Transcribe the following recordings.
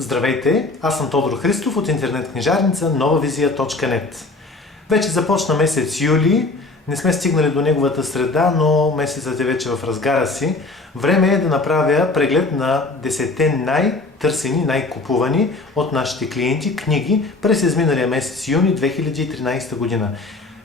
Здравейте, аз съм Тодор Христов от интернет книжарница novavizia.net. Вече започна месец юли, не сме стигнали до неговата среда, но месецът е вече в разгара си. Време е да направя преглед на 10 най-търсени, най-купувани от нашите клиенти книги през изминалия месец юни 2013 година.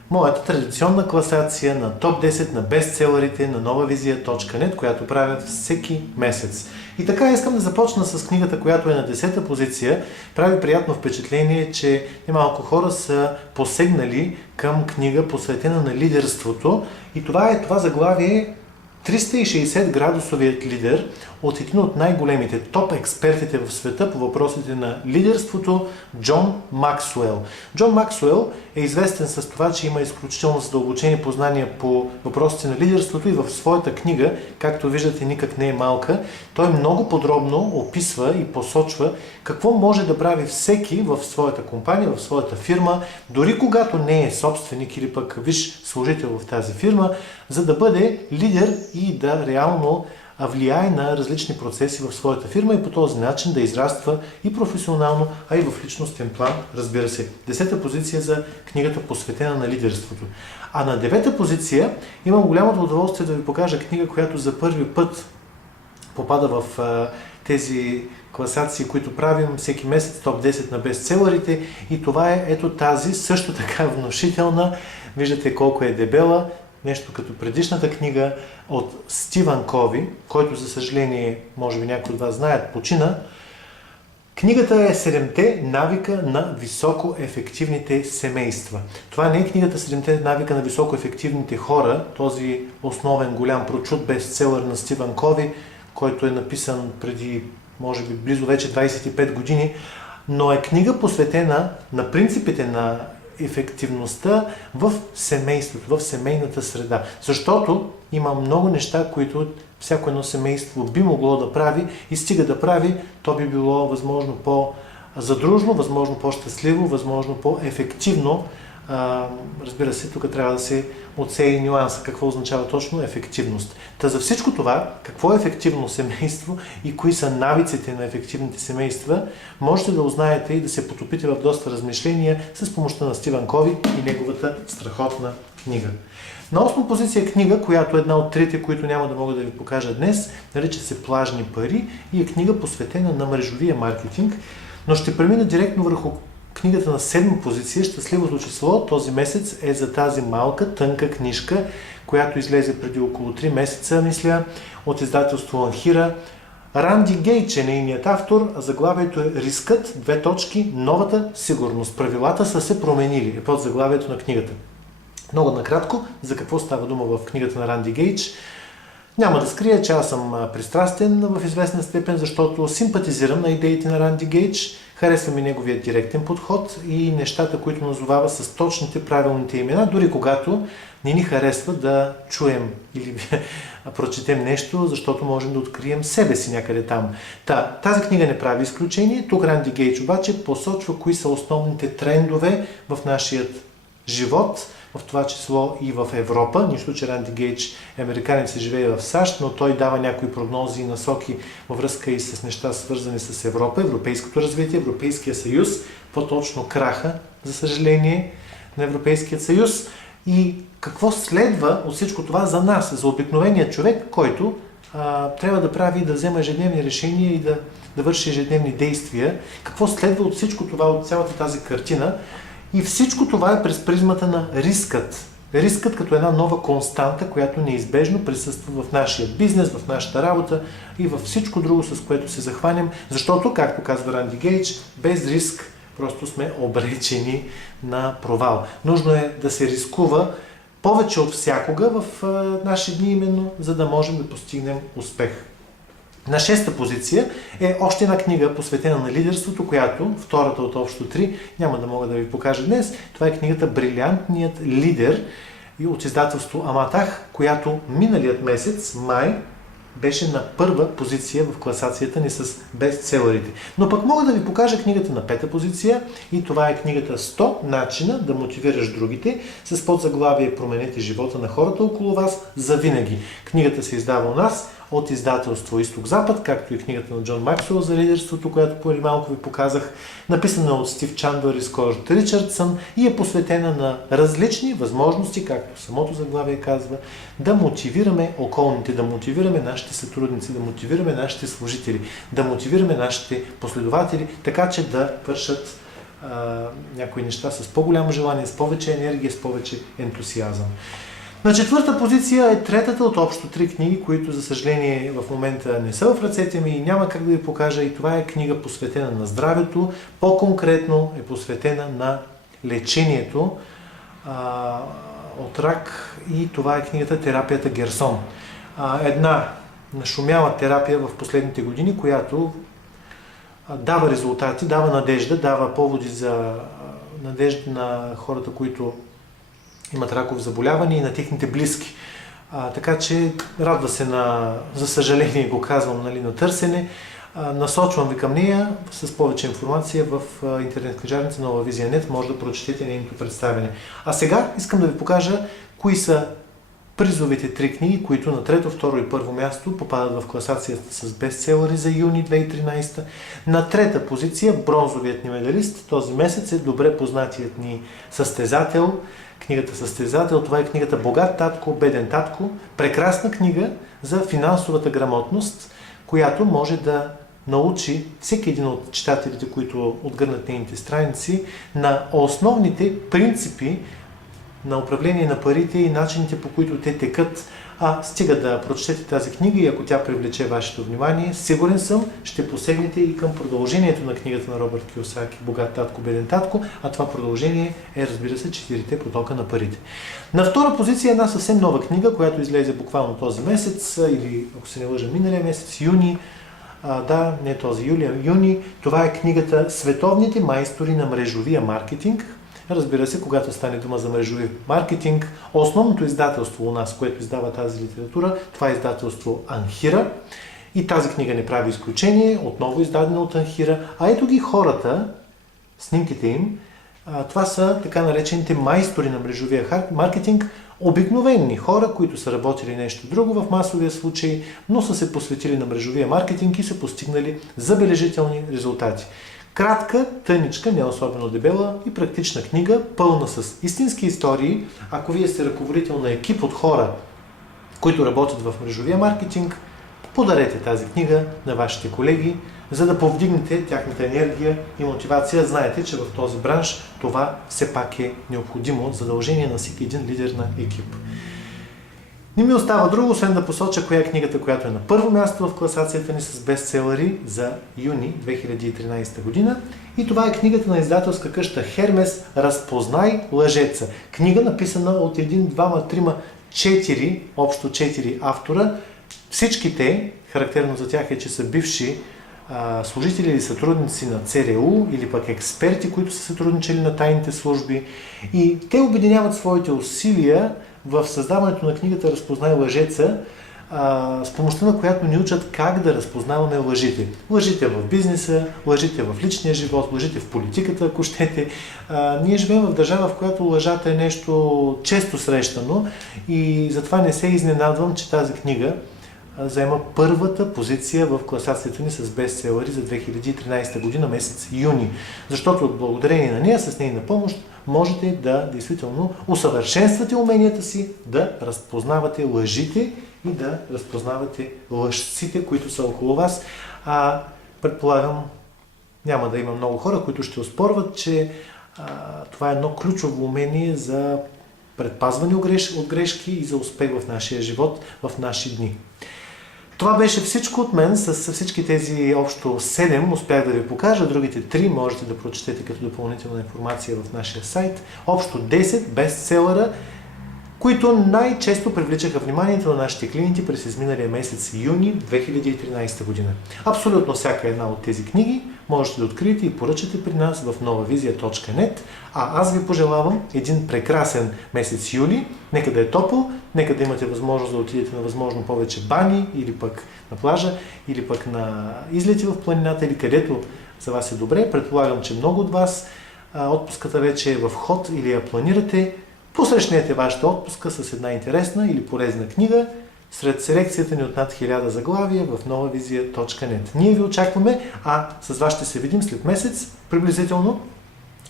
Моята традиционна класация на топ 10 на бестселерите на novavizia.net, която правя всеки месец. И така искам да започна с книгата, която е на 10-та позиция. Прави приятно впечатление, че немалко хора са посегнали към книга, посветена на лидерството. И това заглавие 360 градусовият лидер от един от най-големите топ експертите в света по въпросите на лидерството Джон Максуел. Джон Максуел е известен с това, че има изключително задълбочени познания по въпросите на лидерството и в своята книга, както виждате, никак не е малка, той много подробно описва и посочва какво може да прави всеки в своята компания, в своята фирма, дори когато не е собственик или пък висш служител в тази фирма, за да бъде лидер и да реално влияе на различни процеси в своята фирма и по този начин да израства и професионално, а и в личностен план, разбира се. 10-та позиция за книгата, посветена на лидерството. А на 9-та позиция имам голямото удоволствие да ви покажа книга, която за първи път попада в тези класации, които правим всеки месец, топ 10 на бестселерите, и това е ето тази, също така внушителна, виждате колко е дебела, нещо като предишната книга от Стивън Кови, който, за съжаление, може би някои от вас знаят, почина. Книгата е 7-те навика на високоефективните семейства. Това не е книгата 7-те навика на високоефективните хора, този основен голям прочут бестселър на Стивън Кови, който е написан преди, може би, близо вече 25 години, но е книга посветена на принципите на ефективността в семейството, в семейната среда. Защото има много неща, които всяко едно семейство би могло да прави и стига да прави, то би било възможно по-задружно, възможно по-щастливо, възможно по-ефективно. Разбира се, тук трябва да се отсее и нюанса, какво означава точно ефективност. Та за всичко това, какво е ефективно семейство и кои са навиците на ефективните семейства, можете да узнаете и да се потопите в доста размишления с помощта на Стивън Кови и неговата страхотна книга. На 8 позиция е книга, която е една от трите, които няма да мога да ви покажа днес, нарича се Плажни пари и е книга, посветена на мрежовия маркетинг, но ще премина директно върху книгата на 7 позиция. Щастливото число този месец е за тази малка, тънка книжка, която излезе преди около 3 месеца, мисля, от издателство Анхира. Ранди Гейдж е нейният автор, а заглавието е Рискът, новата сигурност. Правилата са се променили, е под заглавието на книгата. Много накратко, за какво става дума в книгата на Ранди Гейдж. Няма да скрия, че аз съм пристрастен в известна степен, защото симпатизирам на идеите на Ранди Гейдж, харесва ми неговият директен подход и нещата, които назовава с точните, правилните имена, дори когато не ни харесва да чуем или прочетем нещо, защото можем да открием себе си някъде там. Тази книга не прави изключение. Тук Ранди Гейдж обаче посочва кои са основните трендове в нашия живот, в това число и в Европа. Нищо, че Ранди Гейдж е американец и живее в САЩ, но той дава някои прогнози и насоки във връзка и с неща, свързани с Европа, европейското развитие, Европейския съюз, по-точно краха, за съжаление, на Европейския съюз. И какво следва от всичко това за нас, за обикновения човек, който трябва да прави и да взема ежедневни решения и да върши ежедневни действия. Какво следва от всичко това, от цялата тази картина? И всичко това е през призмата на рискът. Рискът като една нова константа, която неизбежно присъства в нашия бизнес, в нашата работа и във всичко друго, с което се захванем. Защото, както казва Ранди Гейдж, без риск просто сме обречени на провал. Нужно е да се рискува повече от всякога в наши дни именно, за да можем да постигнем успех. На 6-та позиция е още една книга, посветена на лидерството, която, втората от общо 3, няма да мога да ви покажа днес. Това е книгата Брилянтният лидер и от издателство Аматах, която миналият месец, май, беше на първа позиция в класацията ни с бестселерите. Но пък мога да ви покажа книгата на 5-та позиция и това е книгата 100 начина да мотивираш другите с подзаглавие Променете живота на хората около вас завинаги. Книгата се издава у нас от издателство Изток-Запад, както и книгата на Джон Максуел за лидерството, която преди малко ви показах, написана от Стив Чандър и Скорт Ричардсън и е посветена на различни възможности, както самото заглавие казва, да мотивираме околните, да мотивираме нашите сътрудници, да мотивираме нашите служители, да мотивираме нашите последователи, така че да вършат някои неща с по-голямо желание, с повече енергия, с повече ентусиазъм. На четвърта позиция е третата от общо 3 книги, които за съжаление в момента не са в ръцете ми и няма как да ви покажа, и това е книга посветена на здравето, по-конкретно е посветена на лечението от рак, и това е книгата Терапията Герсон. Една нашумяла терапия в последните години, която дава резултати, дава надежда, дава поводи за надежда на хората, които имат ракови заболявания, и на техните близки. Така че радва се за съжаление го казвам, на търсене. Насочвам ви към нея с повече информация в интернет книжарница Нова Визия Нет. Може да прочетете нейното представяне. А сега искам да ви покажа кои са призовите 3 книги, които на трето, второ и първо място попадат в класацията с бестселъри за юни 2013. На трета позиция бронзовият ни медалист този месец е добре познатият ни състезател. Книгата Състезател, това е книгата Богат татко, беден татко. Прекрасна книга за финансовата грамотност, която може да научи всеки един от читателите, които отгърнат нейните страници, на основните принципи на управление на парите и начините, по които те текат. Стига да прочетете тази книга и ако тя привлече вашето внимание, сигурен съм, ще посегнете и към продължението на книгата на Робърт Кийосаки Богат татко, беден татко, а това продължение е, разбира се, 4 потока на парите. На втора позиция е една съвсем нова книга, която излезе буквално този месец, или ако се не лъжа, миналия месец, юни. Не този юли, а юни. Това е книгата Световните майстори на мрежовия маркетинг. Разбира се, когато стане дума за мрежови маркетинг, основното издателство у нас, което издава тази литература, това е издателство Анхира. И тази книга не прави изключение, отново издадена от Анхира. А ето ги хората, снимките им, това са така наречените майстори на мрежовия маркетинг, обикновени хора, които са работили нещо друго в масовия случай, но са се посветили на мрежовия маркетинг и са постигнали забележителни резултати. Кратка, тъничка, не особено дебела и практична книга, пълна с истински истории. Ако вие сте ръководител на екип от хора, които работят в мрежовия маркетинг, подарете тази книга на вашите колеги, за да повдигнете тяхната енергия и мотивация. Знаете, че в този бранш това все пак е необходимо задължение на всеки един лидер на екип. Не ми остава друго, освен да посоча коя е книгата, която е на първо място в класацията ни с бестселъри за юни 2013 година. И това е книгата на издателска къща Хермес "Разпознай лъжеца". Книга написана от 1, 2, 3, 4, общо 4 автора. Всичките, характерно за тях е, че са бивши служители или сътрудници на ЦРУ или пък експерти, които са сътрудничали на тайните служби. И те обединяват своите усилия в създаването на книгата "Разпознай лъжеца", с помощта на която ни учат как да разпознаваме лъжите. Лъжите в бизнеса, лъжите в личния живот, лъжите в политиката, ако щете. Ние живеем в държава, в която лъжата е нещо често срещано и затова не се изненадвам, че тази книга заема първата позиция в класацията ни с бестселъри за 2013 година, месец юни. Защото благодарение на нея, с нейна помощ, можете да действително усъвършенствате уменията си, да разпознавате лъжите и да разпознавате лъжците, които са около вас. Предполагам, няма да има много хора, които ще оспорват, че това е едно ключово умение за предпазване от грешки и за успех в нашия живот, в наши дни. Това беше всичко от мен. С всички тези общо 7 успях да ви покажа. Другите 3 можете да прочетете като допълнителна информация в нашия сайт. Общо 10 бестселъра, които най-често привличаха вниманието на нашите клиенти през изминалия месец юни 2013 година. Абсолютно всяка една от тези книги можете да откриете и поръчате при нас в novavizia.net. Аз ви пожелавам един прекрасен месец юли. Нека да е топъл, нека да имате възможност да отидете на възможно повече бани или пък на плажа, или пък на излети в планината, или където за вас е добре. Предполагам, че много от вас отпуската вече е в ход или я планирате. Посрещнете вашата отпуска с една интересна или полезна книга. сред селекцията ни от над 1000 заглавия в novavizia.net. Ние ви очакваме, а с вас ще се видим след месец, приблизително,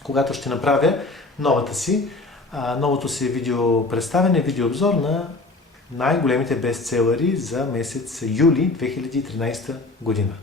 когато ще направя новото си видео представяне, видеообзор на най-големите бестселери за месец юли 2013 година.